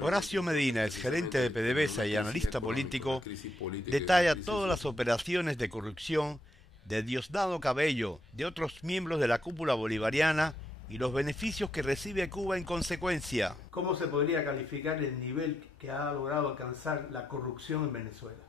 Horacio Medina, ex gerente de PDVSA y analista político, detalla todas las operaciones de corrupción de Diosdado Cabello, de otros miembros de la cúpula bolivariana y los beneficios que recibe Cuba en consecuencia. ¿Cómo se podría calificar el nivel que ha logrado alcanzar la corrupción en Venezuela?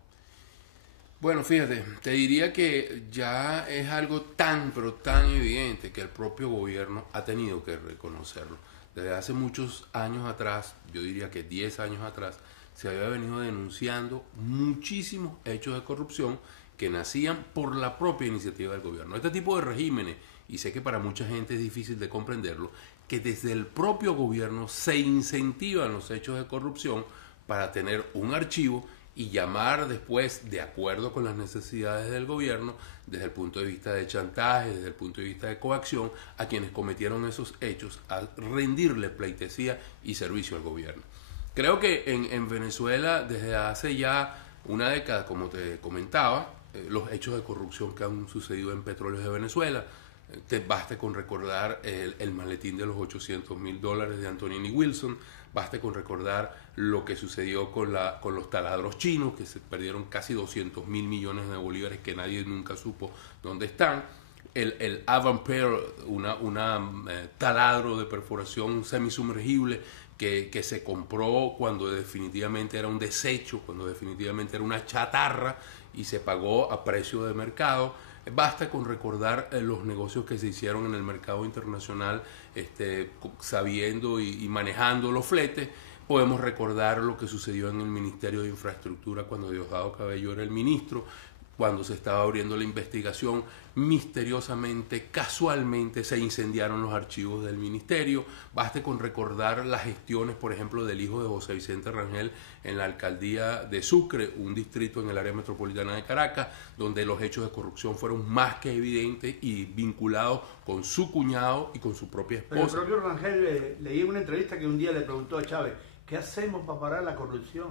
Bueno, fíjate, te diría que ya es algo tan, pero tan evidente que el propio gobierno ha tenido que reconocerlo. Desde hace muchos años atrás, yo diría que 10 años atrás, se había venido denunciando muchísimos hechos de corrupción que nacían por la propia iniciativa del gobierno. Este tipo de regímenes, y sé que para mucha gente es difícil de comprenderlo, que desde el propio gobierno se incentivan los hechos de corrupción para tener un archivo y llamar después, de acuerdo con las necesidades del gobierno, desde el punto de vista de chantaje, desde el punto de vista de coacción, a quienes cometieron esos hechos, a rendirle pleitesía y servicio al gobierno. Creo que en Venezuela, desde hace ya una década, como te comentaba, los hechos de corrupción que han sucedido en Petróleos de Venezuela, basta con recordar el maletín de los $800.000 de Antonini Wilson, basta con recordar lo que sucedió con los taladros chinos, que se perdieron casi 200.000 millones de bolívares que nadie nunca supo dónde están. El Avampere, una taladro de perforación semisumergible que se compró cuando definitivamente era un desecho, cuando definitivamente era una chatarra y se pagó a precio de mercado. Basta con recordar los negocios que se hicieron en el mercado internacional, sabiendo y manejando los fletes. Podemos recordar lo que sucedió en el Ministerio de Infraestructura cuando Diosdado Cabello era el ministro, cuando se estaba abriendo la investigación, misteriosamente, casualmente, se incendiaron los archivos del ministerio. Baste con recordar las gestiones, por ejemplo, del hijo de José Vicente Rangel en la alcaldía de Sucre, un distrito en el área metropolitana de Caracas, donde los hechos de corrupción fueron más que evidentes y vinculados con su cuñado y con su propia esposa. Pero el propio Rangel leí en una entrevista que un día le preguntó a Chávez, ¿qué hacemos para parar la corrupción?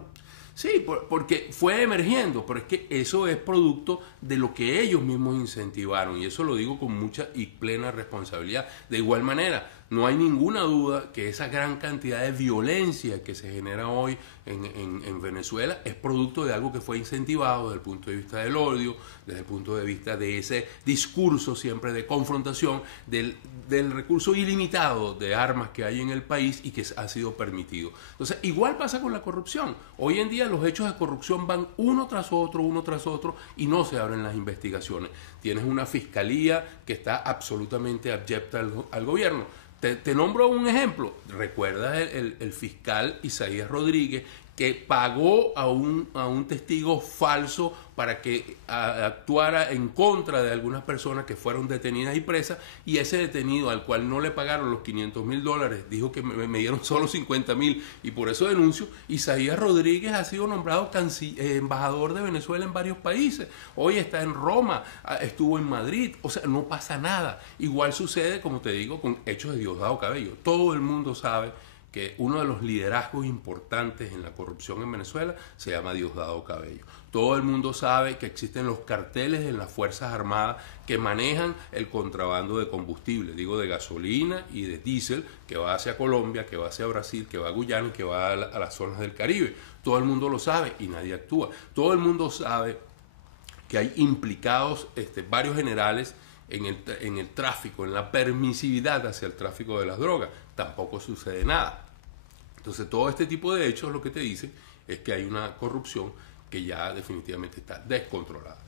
Sí, porque fue emergiendo, pero es que eso es producto de lo que ellos mismos incentivaron, y eso lo digo con mucha y plena responsabilidad. De igual manera, no hay ninguna duda que esa gran cantidad de violencia que se genera hoy en Venezuela es producto de algo que fue incentivado desde el punto de vista del odio, desde el punto de vista de ese discurso siempre de confrontación, del recurso ilimitado de armas que hay en el país y que ha sido permitido. Entonces, igual pasa con la corrupción. Hoy en día los hechos de corrupción van uno tras otro, y no se abren las investigaciones. Tienes una fiscalía que está absolutamente abyecta al gobierno. Te nombro un ejemplo. ¿Recuerdas el fiscal Isaías Rodríguez que pagó a un testigo falso para que actuara en contra de algunas personas que fueron detenidas y presas, y ese detenido al cual no le pagaron los $500.000 dijo que me dieron solo 50.000, y por eso denuncio? Isaías Rodríguez ha sido nombrado embajador de Venezuela en varios países, hoy está en Roma, estuvo en Madrid, o sea, no pasa nada. Igual sucede, como te digo, con hechos de Diosdado Cabello. Todo el mundo sabe que uno de los liderazgos importantes en la corrupción en Venezuela se llama Diosdado Cabello. Todo el mundo sabe que existen los carteles en las Fuerzas Armadas que manejan el contrabando de combustible, digo de gasolina y de diésel, que va hacia Colombia, que va hacia Brasil, que va a Guyana y que va a las zonas del Caribe. Todo el mundo lo sabe y nadie actúa. Todo el mundo sabe que hay implicados varios generales en el tráfico, en la permisividad hacia el tráfico de las drogas. Tampoco sucede nada. Entonces, todo este tipo de hechos lo que te dicen es que hay una corrupción que ya definitivamente está descontrolada.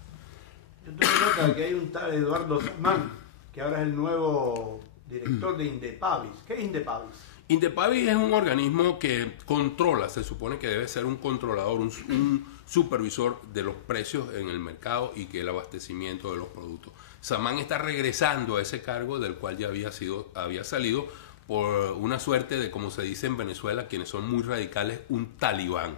Yo tuve nota de que hay un tal Eduardo Samán, que ahora es el nuevo director de Indepavis. ¿Qué es Indepavis? Indepavis es un organismo que controla, se supone que debe ser un controlador, un supervisor de los precios en el mercado y que el abastecimiento de los productos. Samán está regresando a ese cargo del cual ya había salido por una suerte de, como se dice en Venezuela, quienes son muy radicales, un talibán.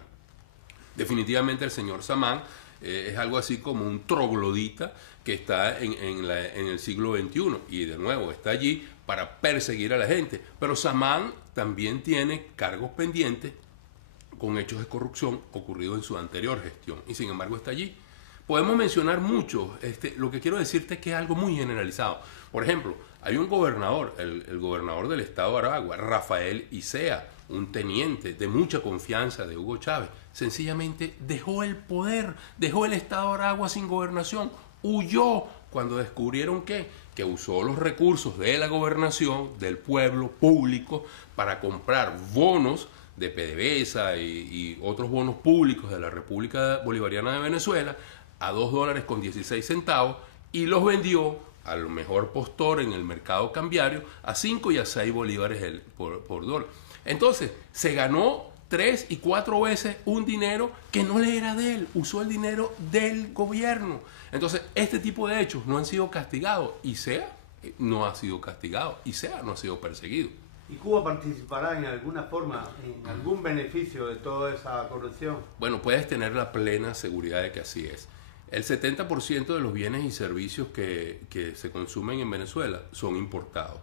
Definitivamente el señor Samán es algo así como un troglodita que está en el siglo XXI y de nuevo está allí para perseguir a la gente. Pero Samán también tiene cargos pendientes con hechos de corrupción ocurridos en su anterior gestión y sin embargo está allí. Podemos mencionar muchos, lo que quiero decirte es que es algo muy generalizado. Por ejemplo, hay un gobernador, el gobernador del estado de Aragua, Rafael Isea, un teniente de mucha confianza de Hugo Chávez, sencillamente dejó el poder, dejó el estado de Aragua sin gobernación, huyó cuando descubrieron que usó los recursos de la gobernación, del pueblo público, para comprar bonos de PDVSA y otros bonos públicos de la República Bolivariana de Venezuela a $2.16 y los vendió al mejor postor en el mercado cambiario a 5 y a 6 bolívares por dólar. Entonces, se ganó 3 y 4 veces un dinero que no le era de él, usó el dinero del gobierno. Entonces, este tipo de hechos no han sido castigados y SEA no ha sido castigado y SEA no ha sido perseguido. ¿Y Cuba participará en alguna forma, en algún beneficio de toda esa corrupción? Bueno, puedes tener la plena seguridad de que así es. El 70% de los bienes y servicios que se consumen en Venezuela son importados.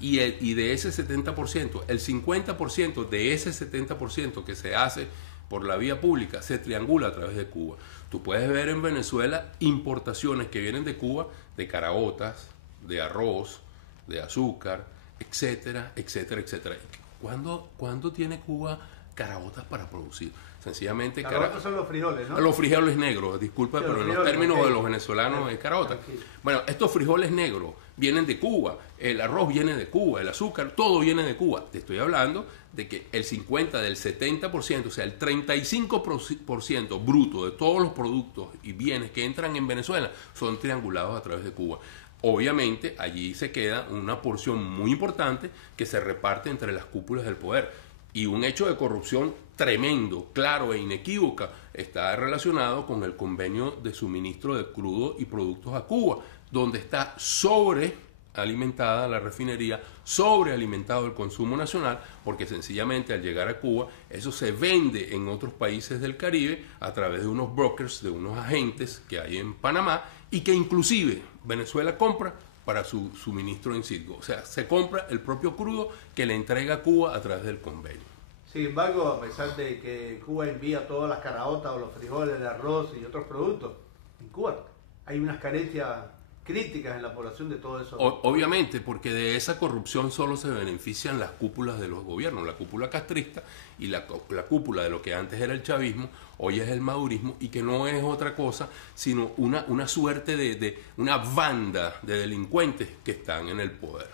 Y de ese 70%, el 50% de ese 70% que se hace por la vía pública se triangula a través de Cuba. Tú puedes ver en Venezuela importaciones que vienen de Cuba de caraotas, de arroz, de azúcar, etcétera, etcétera, etcétera. ¿Cuándo tiene Cuba caraotas para producir? Sencillamente caraotas son los frijoles, ¿no? Los frijoles negros, disculpa, sí, pero en los términos de los venezolanos es carota. Bueno, estos frijoles negros vienen de Cuba, el arroz viene de Cuba, el azúcar, todo viene de Cuba. Te estoy hablando de que el 50 del 70%, o sea, el 35% bruto de todos los productos y bienes que entran en Venezuela son triangulados a través de Cuba. Obviamente, allí se queda una porción muy importante que se reparte entre las cúpulas del poder. Y un hecho de corrupción tremendo, claro e inequívoca está relacionado con el convenio de suministro de crudo y productos a Cuba, donde está sobrealimentada la refinería, sobrealimentado el consumo nacional, porque sencillamente al llegar a Cuba eso se vende en otros países del Caribe a través de unos brokers, de unos agentes que hay en Panamá y que inclusive Venezuela compra para su suministro en sitio. O sea, se compra el propio crudo que le entrega a Cuba a través del convenio. Sin embargo, a pesar de que Cuba envía todas las caraotas o los frijoles, el arroz y otros productos, en Cuba hay unas carencias críticas en la población de todo eso. Obviamente, porque de esa corrupción solo se benefician las cúpulas de los gobiernos, la cúpula castrista y la cúpula de lo que antes era el chavismo, hoy es el madurismo, y que no es otra cosa sino una suerte de una banda de delincuentes que están en el poder.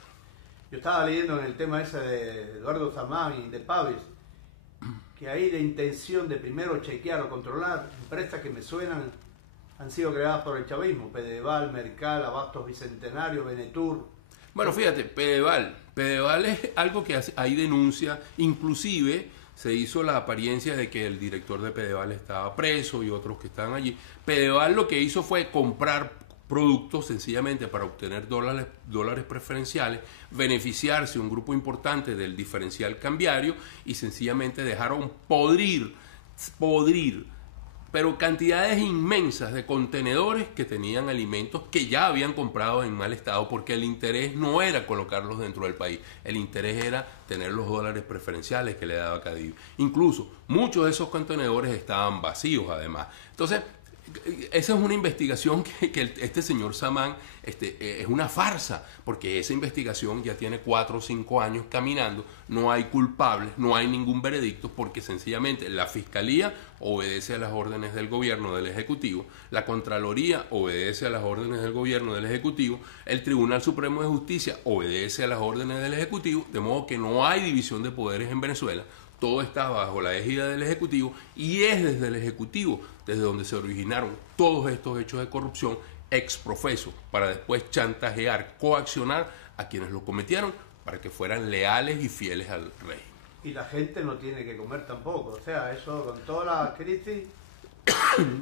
Yo estaba leyendo en el tema ese de Eduardo Samán y de Pavis, que hay de intención de primero chequear o controlar empresas que me suenan han sido creadas por el chavismo: Pedeval, Mercal, Abastos Bicentenario, Venetur. Bueno, fíjate, Pedeval es algo que hay denuncia, inclusive se hizo la apariencia de que el director de Pedeval estaba preso y otros que estaban allí. Pedeval lo que hizo fue comprar productos sencillamente para obtener dólares preferenciales, beneficiarse un grupo importante del diferencial cambiario y sencillamente dejaron podrir, pero cantidades inmensas de contenedores que tenían alimentos que ya habían comprado en mal estado, porque el interés no era colocarlos dentro del país, el interés era tener los dólares preferenciales que le daba Cadivi. Incluso muchos de esos contenedores estaban vacíos además. Entonces, esa es una investigación que este señor Samán es una farsa, porque esa investigación ya tiene 4 o 5 años caminando, no hay culpables, no hay ningún veredicto, porque sencillamente la Fiscalía obedece a las órdenes del gobierno, del Ejecutivo, la Contraloría obedece a las órdenes del gobierno, del Ejecutivo, el Tribunal Supremo de Justicia obedece a las órdenes del Ejecutivo, de modo que no hay división de poderes en Venezuela. Todo está bajo la égida del Ejecutivo y es desde el Ejecutivo desde donde se originaron todos estos hechos de corrupción ex profeso, para después chantajear, coaccionar a quienes lo cometieron para que fueran leales y fieles al rey. Y la gente no tiene que comer tampoco, o sea, eso con toda la crisis...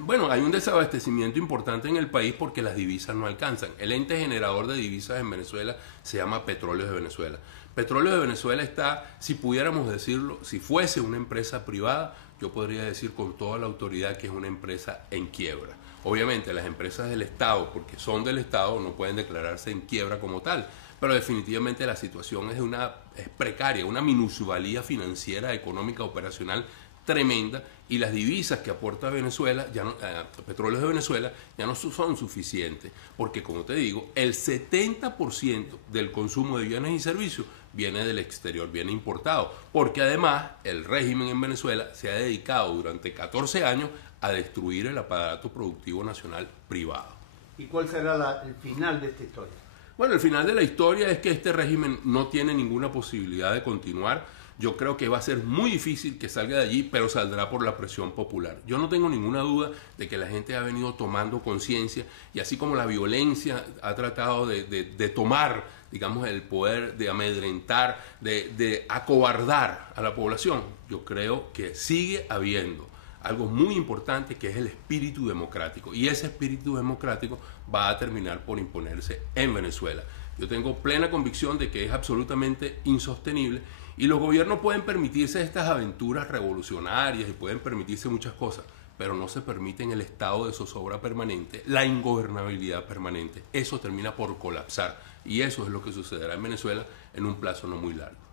Bueno, hay un desabastecimiento importante en el país porque las divisas no alcanzan. El ente generador de divisas en Venezuela se llama Petróleos de Venezuela. Petróleos de Venezuela está, si pudiéramos decirlo, si fuese una empresa privada, yo podría decir con toda la autoridad que es una empresa en quiebra. Obviamente las empresas del Estado, porque son del Estado, no pueden declararse en quiebra como tal, pero definitivamente la situación es precaria, una minusvalía financiera, económica, operacional tremenda y las divisas que aporta Venezuela, Petróleos de Venezuela, ya no son suficientes, porque como te digo, el 70% del consumo de bienes y servicios viene del exterior, viene importado, porque además el régimen en Venezuela se ha dedicado durante 14 años a destruir el aparato productivo nacional privado. ¿Y cuál será el final de esta historia? Bueno, el final de la historia es que este régimen no tiene ninguna posibilidad de continuar. Yo creo que va a ser muy difícil que salga de allí, pero saldrá por la presión popular. Yo no tengo ninguna duda de que la gente ha venido tomando conciencia y así como la violencia ha tratado de tomar, digamos, el poder de amedrentar, de acobardar a la población, yo creo que sigue habiendo algo muy importante que es el espíritu democrático. Y ese espíritu democrático va a terminar por imponerse en Venezuela. Yo tengo plena convicción de que es absolutamente insostenible y los gobiernos pueden permitirse estas aventuras revolucionarias y pueden permitirse muchas cosas, pero no se permiten el estado de zozobra permanente, la ingobernabilidad permanente. Eso termina por colapsar y eso es lo que sucederá en Venezuela en un plazo no muy largo.